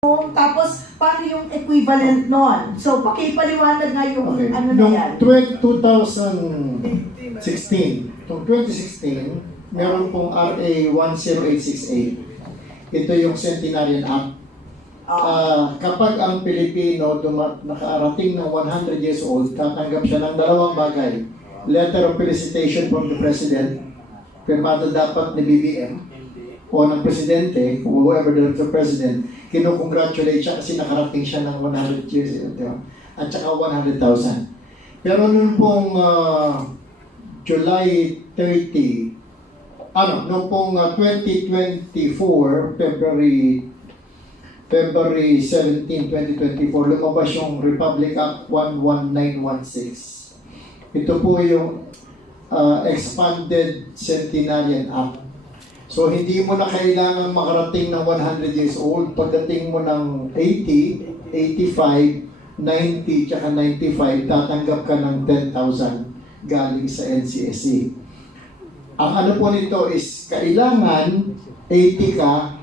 Tapos, paano yung equivalent nun? So, pakipaliwanag nga yung ano na Noong yan. 2016, noong 2016, meron pong RA 10868. Ito yung Centenarian Act. Kapag ang Pilipino nakarating ng 100 years old, tatanggap siya ng dalawang bagay. Letter of felicitation from the President, pirmado dapat ni BBM, o ng Presidente, whoever the President, kinukongratulate siya kasi nakarating siya ng 100 years, diba? At saka 100,000. Pero noon pong July 30, noong pong 2024, February 17, 2024, lumabas yung Republic Act 11916. Ito po yung Expanded Centenarian Act. So, hindi mo na kailangan makarating ng 100 years old. Pagdating mo ng 80, 85, 90, tsaka 95, tatanggap ka ng 10,000 galing sa NCSC. Ang ano po nito is, kailangan 80 ka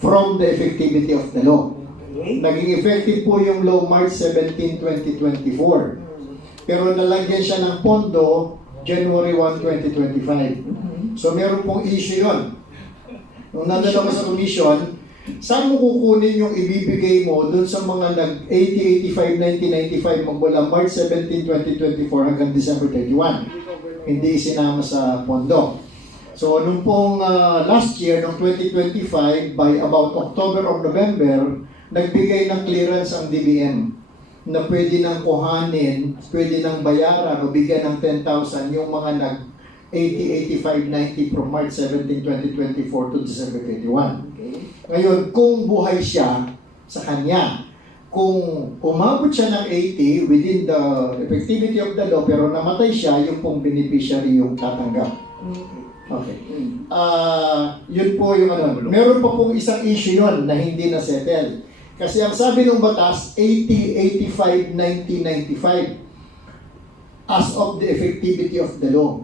from the effectivity of the law. Naging effective po yung law March 17, 2024. Pero nalagyan siya ng pondo January 1, 2025. So meron pong issue yun. Nung nandala ko sa commission, saan mo kukunin yung ibibigay mo dun sa mga nag-80, 85, 90, 95 magmula March 17, 2024 hanggang December 31? Hindi isinama sa pondo. So, nung pong last year, noong 2025, by about October or November, nagbigay ng clearance ang DBM na pwede nang kuhanin, pwede nang bayaran o bigyan ng 10,000 yung mga nag-80, 85, 90 from March 17, 2024 to December 21. Ngayon, kung buhay siya sa kanya, kung umabot siya ng 80 within the effectivity of the law pero namatay siya, yung pong beneficiary yung tatanggap. Okay. Yun po yung ano. Meron pa pong isang issue yun na hindi na settle. Kasi ang sabi ng batas, 80, 85, 90, 95 as of the effectivity of the law.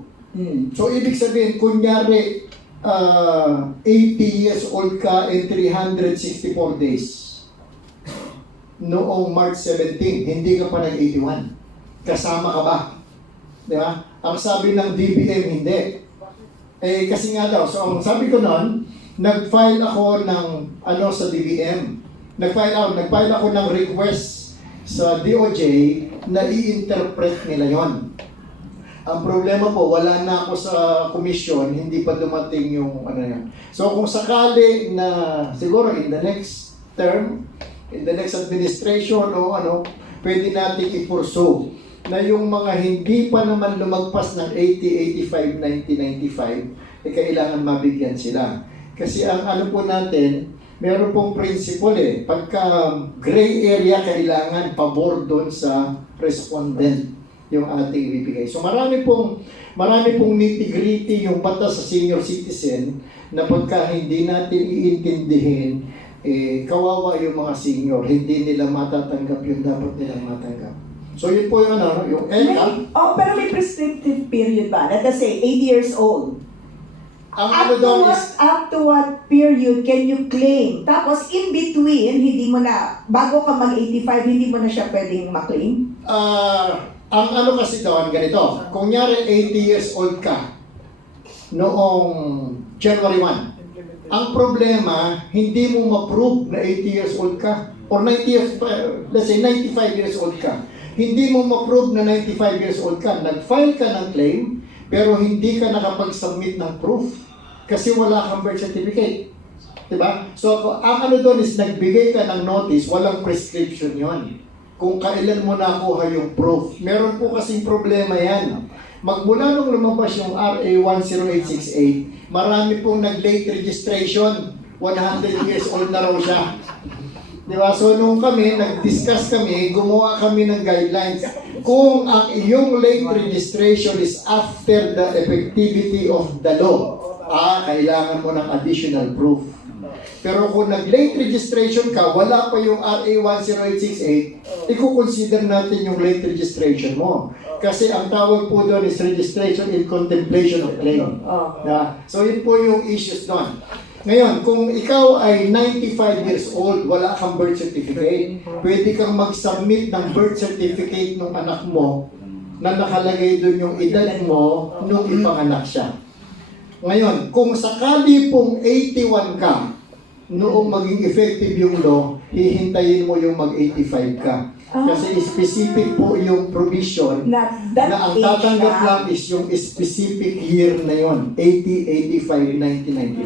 So, ibig sabihin, kunyari, 80 years old ka and 364 days. Noong March 17, hindi ka pa nag-81. Kasama ka ba? Di ba? Ang sabi ng DBM, hindi. Kasi nga daw, so ang sabi ko noon, nag-file ako ng sa DBM. Nag-file ako ng request sa DOJ na i-interpret nila yon. Ang problema po, wala na ako sa komisyon, hindi pa dumating yung yan. So kung sakali na siguro in the next term, in the next administration o pwede natin i-pursue na yung mga hindi pa naman lumagpas ng 80, 85, 90, 95, kailangan mabigyan sila. Kasi ang po natin, meron pong principle pagka gray area, kailangan pabor doon sa respondent yung ating ibibigay. So marami pong nitty-gritty yung batas sa senior citizen na pagka hindi natin iintindihin, kawawa yung mga senior, hindi nila matatanggap yung dapat nilang matanggap. So yun po yung yung ELCA. Pero may prescriptive period ba? Let us say, 80 years old. Ang Up to what period can you claim? Tapos in between, hindi mo na, bago ka mag-85, hindi mo na siya pwedeng maklaim? Ang kasi doon, ganito. Kung nyari 80 years old ka, noong January 1, ang problema, hindi mo ma-prove na 80 years old ka, or 90 years, let's say 95 years old ka. Hindi mo ma-prove na 95 years old ka. Nag-file ka ng claim, pero hindi ka nakapag-submit ng proof kasi wala kang birth certificate. Diba? So, ang doon is nagbigay ka ng notice, walang prescription yon. Kung kailan mo nakuha yung proof. Meron po kasing problema yan. Magmula nung lumabas yung RA 10868, marami pong nag-late registration. 100 years old na raw siya. Diba? So, nung nag-discuss kami, gumawa kami ng guidelines. Kung ang iyong late registration is after the effectivity of the law, kailangan mo ng additional proof. Pero kung nag-late registration ka, wala pa yung RA 10868, i-consider natin yung late registration mo. Kasi ang tawag po doon is registration in contemplation of claim. So, yun po yung issues doon. Ngayon, kung ikaw ay 95 years old, wala kang birth certificate, pwede kang mag-submit ng birth certificate ng anak mo na nakalagay doon yung edad mo nung ipanganak siya. Ngayon, kung sakali pong 81 ka, noong maging effective yung law, hihintayin mo yung mag-85 ka. Kasi specific po yung provision Not that na ang age tatanggap na. lang is yung specific year na yon, 80, 85,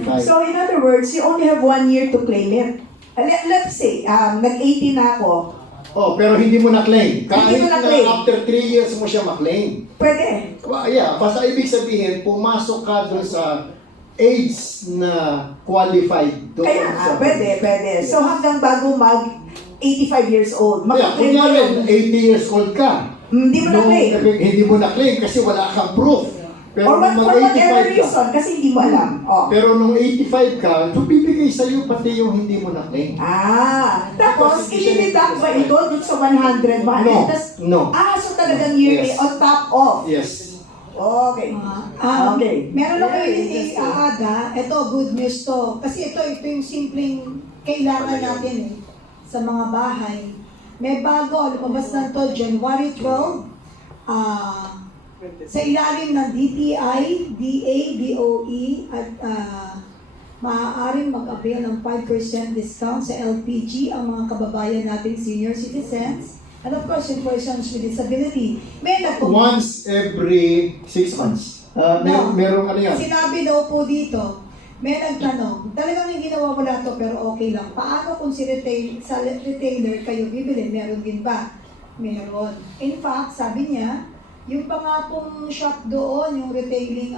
1995. So in other words, you only have 1 year to claim it. Let's say, nag-18 na ako. Oh, pero hindi mo na-claim. Kahit Hindi mo na na-claim. after 3 years mo siya ma-claim. Pwede. Well, yeah, basta ibig sabihin, pumasok ka doon sa age na qualified doon Kaya sa... pwede. So hanggang bago mag 85 years old, Yeah, mag-claim mo kunyari, yung... 80 years old ka. Hindi mo na-claim. Hindi mo na-claim kasi wala kang proof. Pero Or nung for whatever 85 ka, reason, kasi hindi mo alam. Oh. pero nung 85 ka, so bibigay sa'yo pati yung hindi mo na-claim. Tapos, i-deduct ba ito dun sa 100 ba? No, no. So talagang yearly Yes. on top of. Yes. Okay. Okay. Meron ako Very yung interesting. i-aada. Ito, good news to. Kasi ito yung simpleng kailangan natin sa mga bahay. May bago, lumabas na to January 12. Sa ilalim ng DTI, DA, DOE, at maaaring mag-avail ng 5% discount sa LPG ang mga kababayan nating senior citizens. And of course, in persons with disability. May Once every 6 months. No. Merong ano yan? Sinabi daw po dito, may nagtanong, talagang hindi nawawala to pero okay lang. Paano kung sa retailer kayo bibili? Meron din ba? Meron. In fact, sabi niya, yung pangapong shop doon, yung retailing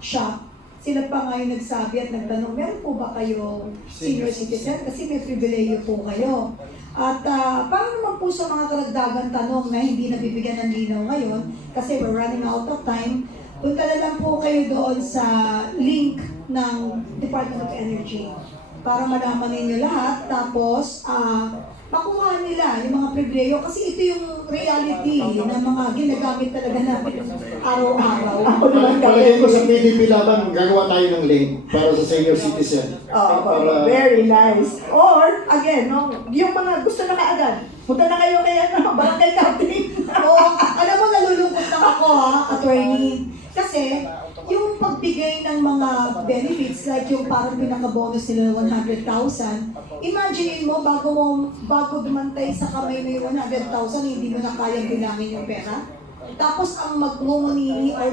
shop, sila pa nga yung nagsabi at nagtanong, meron po ba kayo senior citizen? Kasi may pribileyo po kayo. At para naman po sa mga karagdagan tanong na hindi nabibigyan ng linaw ngayon, kasi we're running out of time, punta na lang po kayo doon sa link ng Department of Energy para malaman ninyo lahat. Tapos, makuha nila yung mga pribileyo kasi ito yung reality ng mga ginagamit talaga natin araw-araw. Ako naman Palagay ko kami. sa PDP laban, gagawa tayo ng link para sa senior citizen. Para, Very nice. Or, again, no, yung mga gusto na kaagad, punta na kayo kay barangay captain. Alam mo, nalulungkot lang ako attorney. Kasi, yung pagbigay ng mga benefits, like yung parang pinaka-bonus nila na 100,000, imagine mo, bago dumantay sa kamay mo yung 100,000, hindi mo na kayang bilangin yung pera. Tapos ang magmumunili or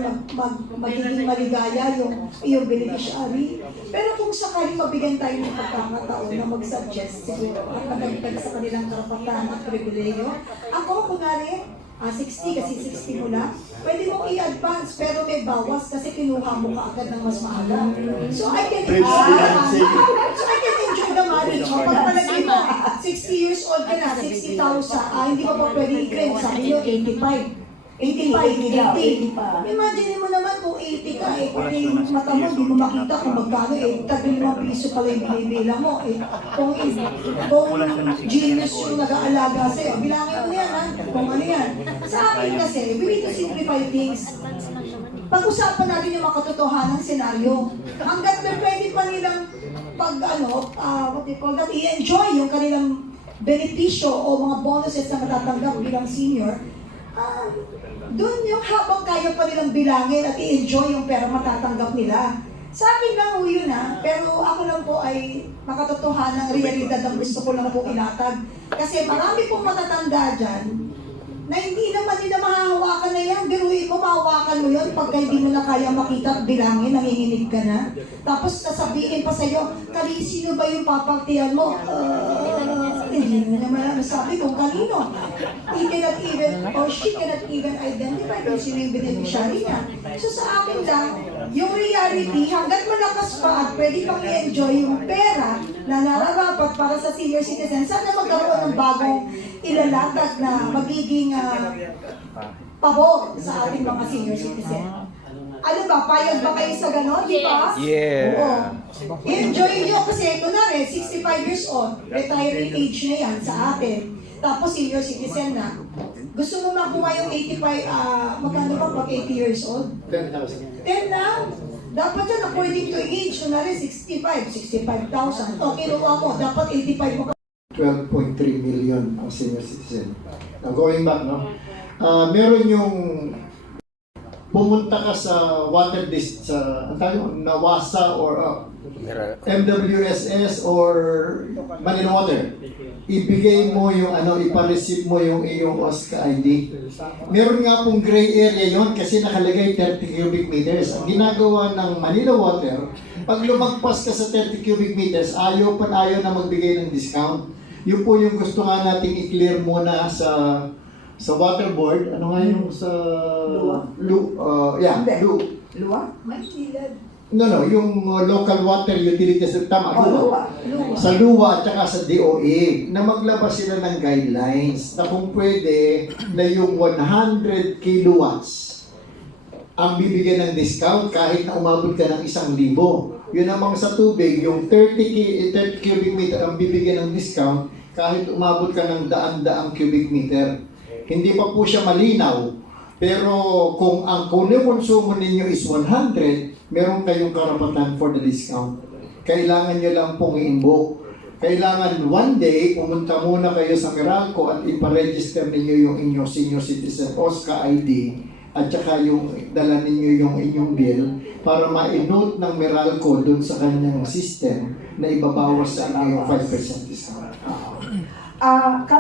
magiging maligaya yung beneficiary. Pero kung sakaling mabigyan tayo ng pagkakataon na mag-suggest siguro at magagdag sa kanilang karapatan at pribileyo, ako kunwari, 60 kasi 60 mo na, pwede mong i-advance pero may bawas kasi kinuha mo kaagad ng mas maaga. So I can enjoy the marriage mo. Pag palagay mo, 60 years old ka na, 60,000, hindi mo pa pwede i-claim, sabi nyo 85. 85, 80. Imagine mo naman kung 80 ka, kung yung mata mo, hindi mo makita kung magkano, 35 piso pala yung binibilang mo. Kung genius yung nag-aalaga sa'yo, bilangin mo yan, kung ano yan. Sa akin kasi, we need to simplify things. Pag-usapan natin yung makatotohanan senaryo. Hanggat na pwede pa nilang i-enjoy yung kanilang benepisyo o mga bonuses na matatanggap bilang senior, doon yung habang kaya pa nilang bilangin at i-enjoy yung pera matatanggap nila. Sa akin lang ho yun pero ako lang po ay makatotohanan ng realidad ang gusto ko lang po inatag. Kasi marami pong matatanda dyan na hindi naman nila mahahawakan na yan. Biruin mo, mahawakan mo yun pagka hindi mo na kaya makita at bilangin, nanginginig ka na. Tapos sasabihin pa sa'yo, sino ba yung papaktiyan mo? Hindi mo naman sabi kung kanino. He cannot even, or she cannot even identify kung sino yung beneficiary niya. So sa akin lang, yung reality, hanggat malakas pa at pwede pang i-enjoy yung pera na nararapat para sa senior citizen, sana magkaroon ng bagong ilalatag na magiging pabor sa ating mga senior citizen. Ano ba, payag ba kayo sa ganon, di ba? Yeah. Oo. I-enjoy nyo kasi kunwari, 65 years old, retiring age na yan sa atin. Tapos senior citizen na. Gusto mo makuha yung 85, magkano ba pag 80 years old? 10,000. 10 na? Dapat yan, according to age, kunwari 65,000. O, kinuha mo, dapat 85 mo. 12.3 million ang senior citizen. Now, going back, no? Meron yung pumunta ka sa water sa Nawasa or MWSS or Manila Water. Ibigay mo yung ipa-receive mo yung iyong OSCA ID. Meron nga pong gray area yon kasi nakalagay 30 cubic meters. Ang ginagawa ng Manila Water, pag lumagpas ka sa 30 cubic meters, ayaw na magbigay ng discount. Yun po yung gusto nga nating i-clear muna sa water board. Ano nga yung sa Luwa? Maynilad. No, yung local water utilities, tama, Luwa. sa LUWA at saka sa DOE, na maglabas sila ng guidelines na kung pwede na yung 100 kilowatts ang bibigyan ng discount kahit na umabot ka ng 1,000. Yun namang sa tubig, yung 30 cubic meter ang bibigyan ng discount kahit umabot ka ng daan-daang cubic meter. Hindi pa po siya malinaw, pero kung ang konsumo ninyo is 100, meron kayong karapatan for the discount. Kailangan nyo lang pong i-invoke. Kailangan one day, pumunta muna kayo sa Meralco at iparegister ninyo yung inyong senior citizen OSCA ID at saka yung dala ninyo yung inyong bill para ma-note ng Meralco dun sa kanyang system na ibabawas sa inyo yung 5% discount. Kapenyo, no?